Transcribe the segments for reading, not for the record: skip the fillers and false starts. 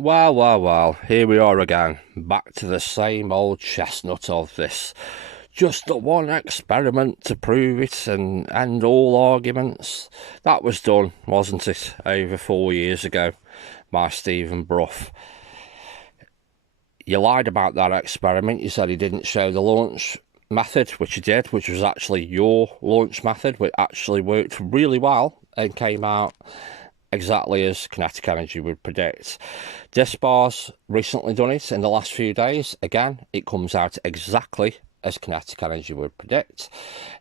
Well, here we are again, back to the same old chestnut of this. Just the one experiment to prove it and end all arguments. That was done, wasn't it, over 4 years ago by Stephen Bruff. You lied about that experiment. You said he didn't show the launch method, which he did, which was actually your launch method, which actually worked really well and came out exactly as kinetic energy would predict. Disbar's recently done it in the last few days. Again, it comes out exactly as kinetic energy would predict.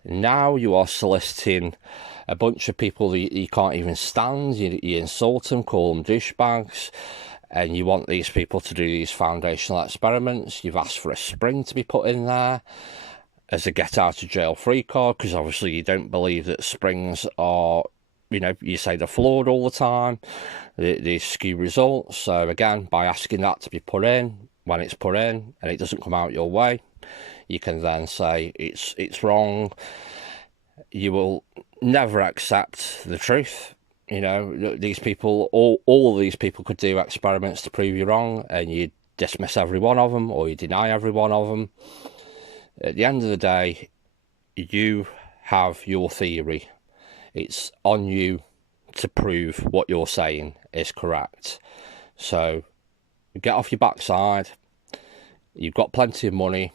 Now you are soliciting a bunch of people that you can't even stand. You insult them, call them douchebags, and you want these people to do these foundational experiments. You've asked for a spring to be put in there as a get out of jail free card, because obviously you don't believe that springs are, you say they're flawed all the time, they skew results. So again, by asking that to be put in, when it's put in and it doesn't come out your way, you can then say it's wrong. You will never accept the truth. These people, all of these people could do experiments to prove you wrong, and you dismiss every one of them, or you deny every one of them. At the end of the day, you have your theory. It's on you to prove what you're saying is correct. So get off your backside. You've got plenty of money.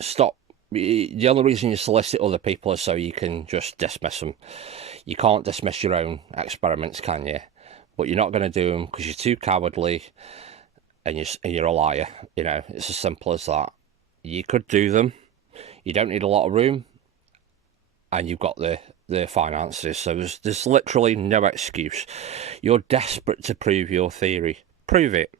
Stop. The only reason you solicit other people is so you can just dismiss them. You can't dismiss your own experiments, can you? But you're not going to do them because you're too cowardly and you're a liar. It's as simple as that. You could do them. You don't need a lot of room, and you've got the finances. So there's literally no excuse. You're desperate to prove your theory. Prove it.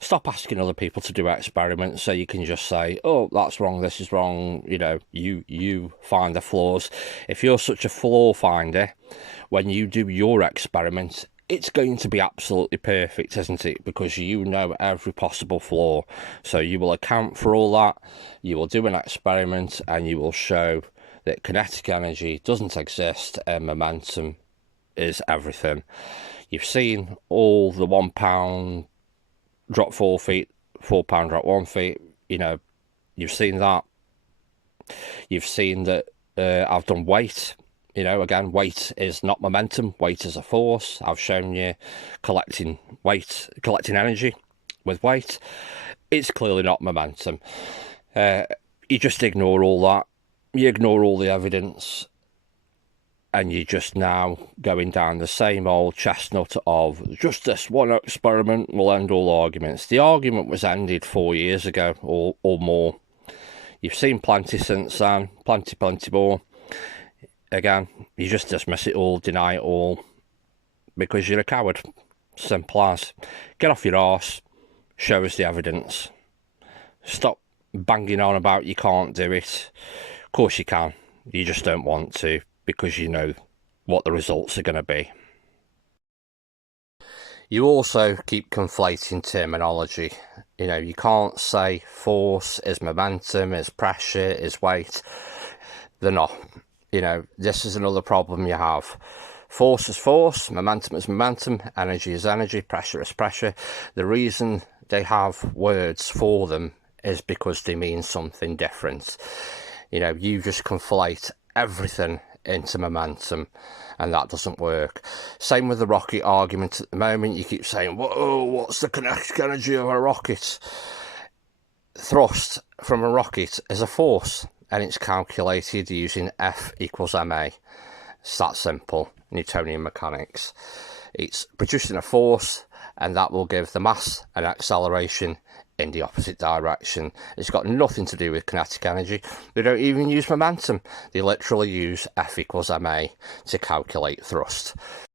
Stop asking other people to do experiments so you can just say, oh, that's wrong, this is wrong. You find the flaws. If you're such a flaw finder, when you do your experiment, it's going to be absolutely perfect, isn't it? Because you know every possible flaw. So you will account for all that. You will do an experiment and you will show that kinetic energy doesn't exist and momentum is everything. You've seen all the £1 drop 4 feet, £4 drop 1 feet. You've seen that. You've seen that I've done weight. Again, weight is not momentum. Weight is a force. I've shown you collecting energy with weight. It's clearly not momentum. You just ignore all that. You ignore all the evidence, and you're just now going down the same old chestnut of just this one experiment will end all arguments. The argument was ended 4 years ago or more. You've seen plenty since then, plenty more. Again, you just dismiss it all, deny it all, because you're a coward. Simple as. Get off your arse, show us the evidence. Stop banging on about you can't do it. Of course you can, you just don't want to, because you know what the results are going to be. You also keep conflating terminology. You can't say force is momentum, is pressure, is weight. They're not. This is another problem you have. Force is force, momentum is momentum, energy is energy, pressure is pressure. The reason they have words for them is because they mean something different. You just conflate everything into momentum, and that doesn't work. Same with the rocket argument at the moment. You keep saying, whoa, what's the kinetic energy of a rocket? Thrust from a rocket is a force, and it's calculated using F equals ma. It's that simple. Newtonian mechanics. It's producing a force, and that will give the mass an acceleration in the opposite direction. It's got nothing to do with kinetic energy. They don't even use momentum. They literally use F equals ma to calculate thrust.